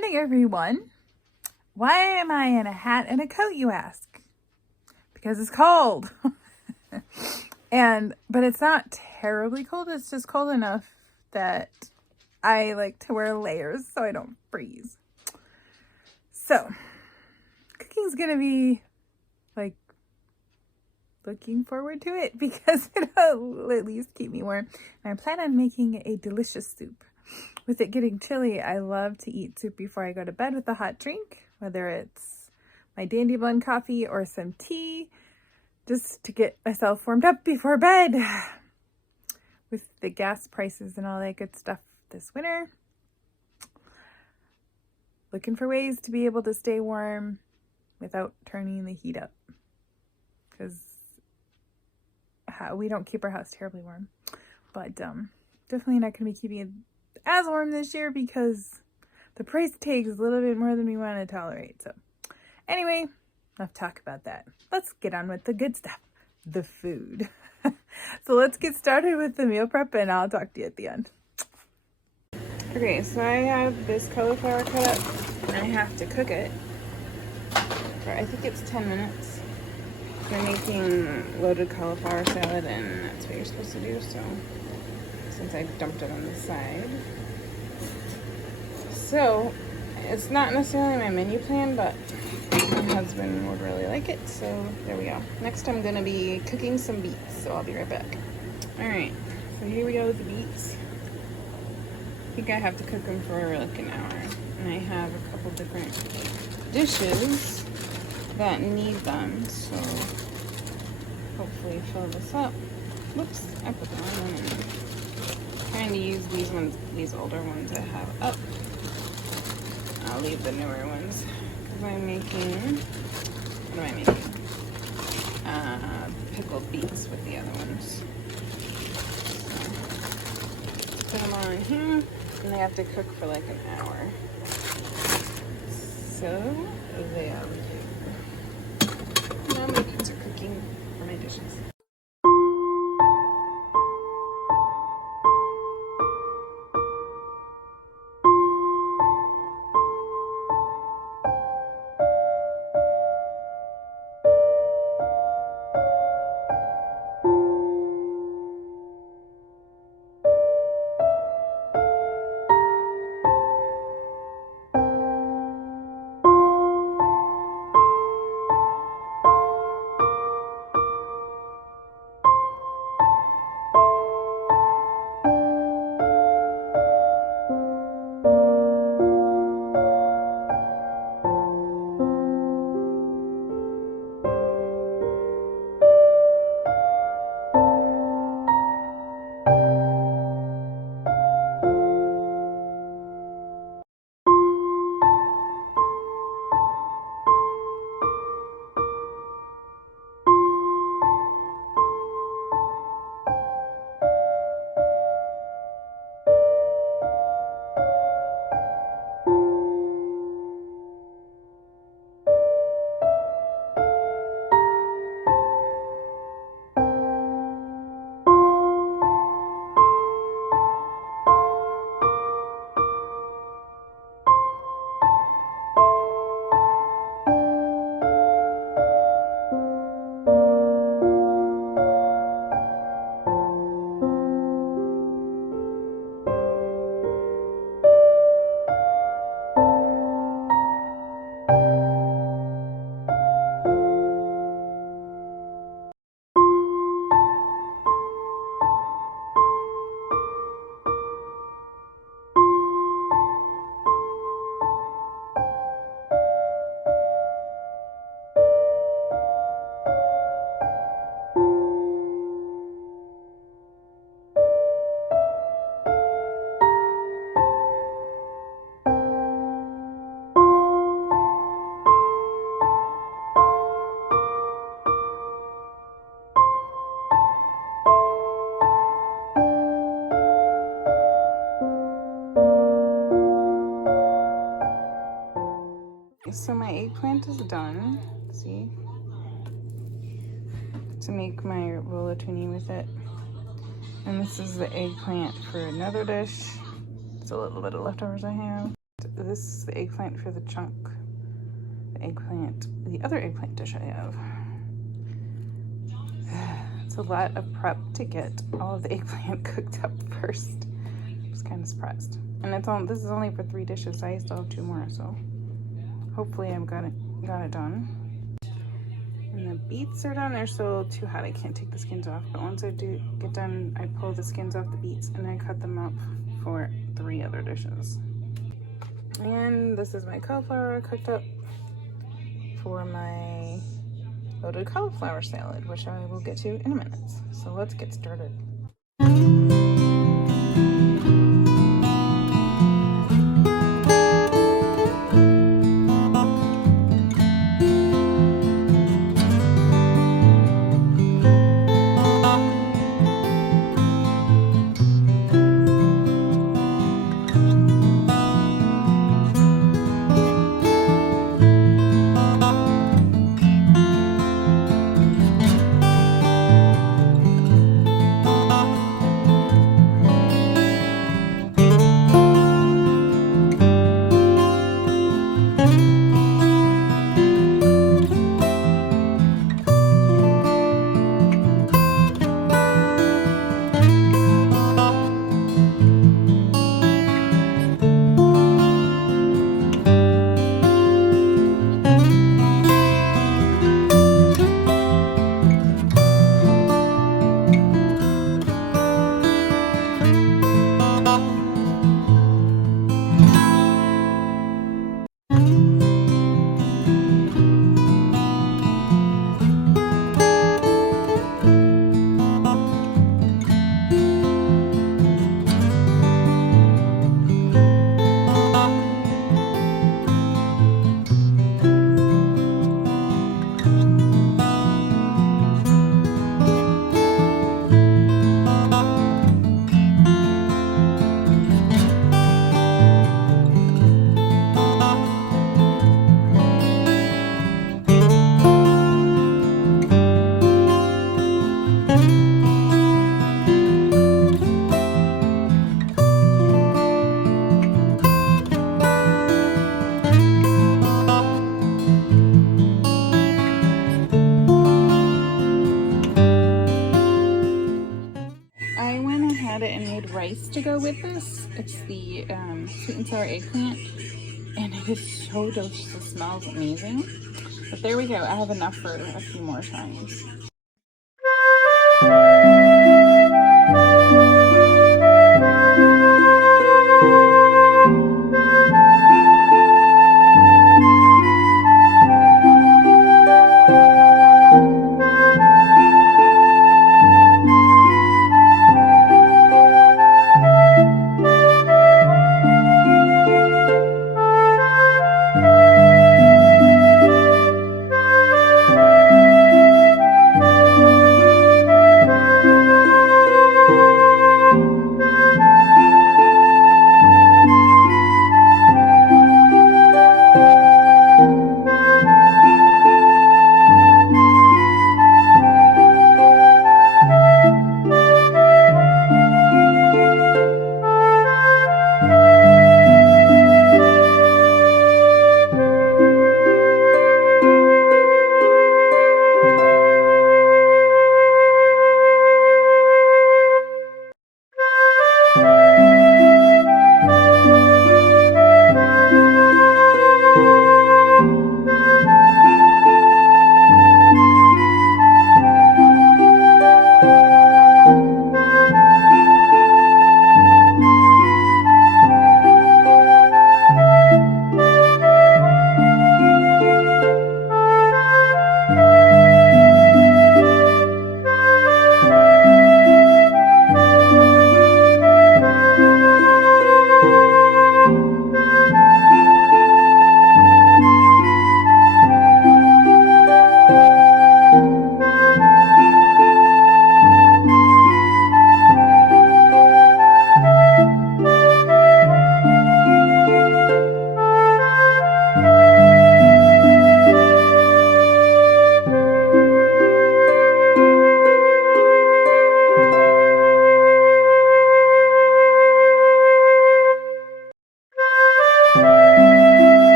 morning, everyone. Why am I in a hat and a coat, you ask? Because it's cold. But it's not terribly cold. It's just cold enough that I like to wear layers so I don't freeze. So, cooking's gonna be like looking forward to it because it'll at least keep me warm. And I plan on making a delicious soup. With it getting chilly, I love to eat soup before I go to bed with a hot drink, whether it's my Dandy Blend coffee or some tea, just to get myself warmed up before bed. With the gas prices and all that good stuff this winter, looking for ways to be able to stay warm without turning the heat up, because we don't keep our house terribly warm. But definitely not going to be keeping it as warm this year because the price tag is a little bit more than we want to tolerate. So anyway, enough talk about that. Let's get on with the good stuff, the food. So let's get started with the meal prep and I'll talk to you at the end. Okay, so I have this cauliflower cut up and I have to cook it for, I think it's 10 minutes. We're making loaded cauliflower salad and that's what you're supposed to do, so since I dumped it on the side. So it's not necessarily my menu plan, but my husband would really like it, so there we go. Next I'm gonna be cooking some beets, so I'll be right back. Alright, so here we go with the beets. I think I have to cook them for like an hour. And I have a couple different dishes that need them, so hopefully fill this up. Whoops, I put the wrong one in there. Trying to use these ones, these older ones I have up. I'll leave the newer ones because I'm making, what am I making? Pickled beets with the other ones. So, put them on here and they have to cook for like an hour. So there we go. Now my beets are cooking for my dishes. So my eggplant is done, see? To make my rollatini with it. And this is the eggplant for another dish. It's a little bit of leftovers I have. This is the eggplant for the chunk. The other eggplant dish I have. It's a lot of prep to get all of the eggplant cooked up first. I was kind of surprised. And this is only for 3 dishes, so I still have 2 more, so hopefully I've got it done. And the beets are done. They're still too hot. I can't take the skins off, but once I do get done, I pull the skins off the beets and I cut them up for 3 other dishes. And this is my cauliflower cooked up for my loaded cauliflower salad, which I will get to in a minute. So let's get started. Rice to go with this. It's the sweet and sour eggplant, and it is so delicious. It smells amazing. But there we go. I have enough for a few more times.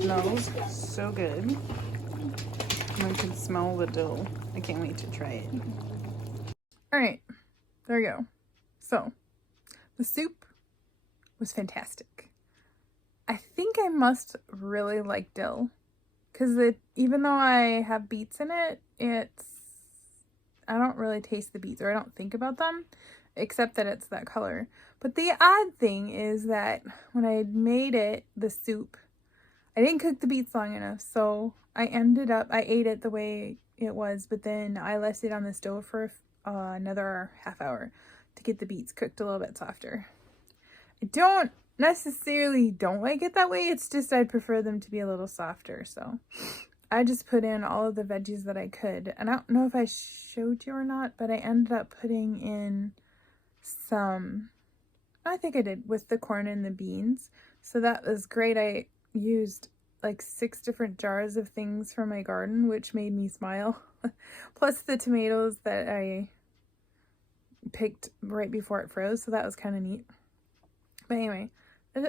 smells so good. I can smell the dill. I can't wait to try it. All right, there you go. So the soup was fantastic. I think I must really like dill because even though I have beets in it, I don't really taste the beets, or I don't think about them, except that it's that color. But the odd thing is that when I made the soup, I didn't cook the beets long enough, so I ate it the way it was, but then I left it on the stove for another half hour to get the beets cooked a little bit softer. I don't necessarily don't like it that way, it's just I'd prefer them to be a little softer, so I just put in all of the veggies that I could. And I don't know if I showed you or not, but I ended up putting in some, I think I did, with the corn and the beans. So that was great. I used like 6 different jars of things from my garden, which made me smile. Plus the tomatoes that I picked right before it froze. So that was kind of neat. But anyway,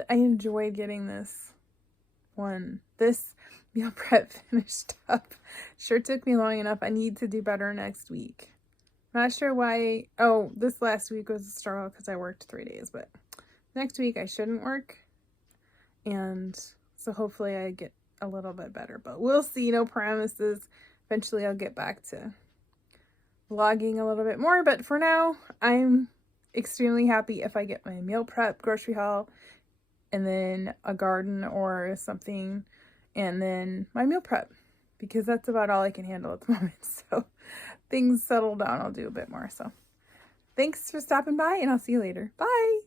I enjoyed getting this meal prep finished up. Sure took me long enough. I need to do better next week. Not sure why. Oh, this last week was a struggle because I worked 3 days, but next week I shouldn't work. And so hopefully I get a little bit better, but we'll see. No promises. Eventually I'll get back to vlogging a little bit more, but for now I'm extremely happy if I get my meal prep grocery haul and then a garden or something, and then my meal prep, because that's about all I can handle at the moment. So things settle down, I'll do a bit more. So thanks for stopping by, and I'll see you later. Bye.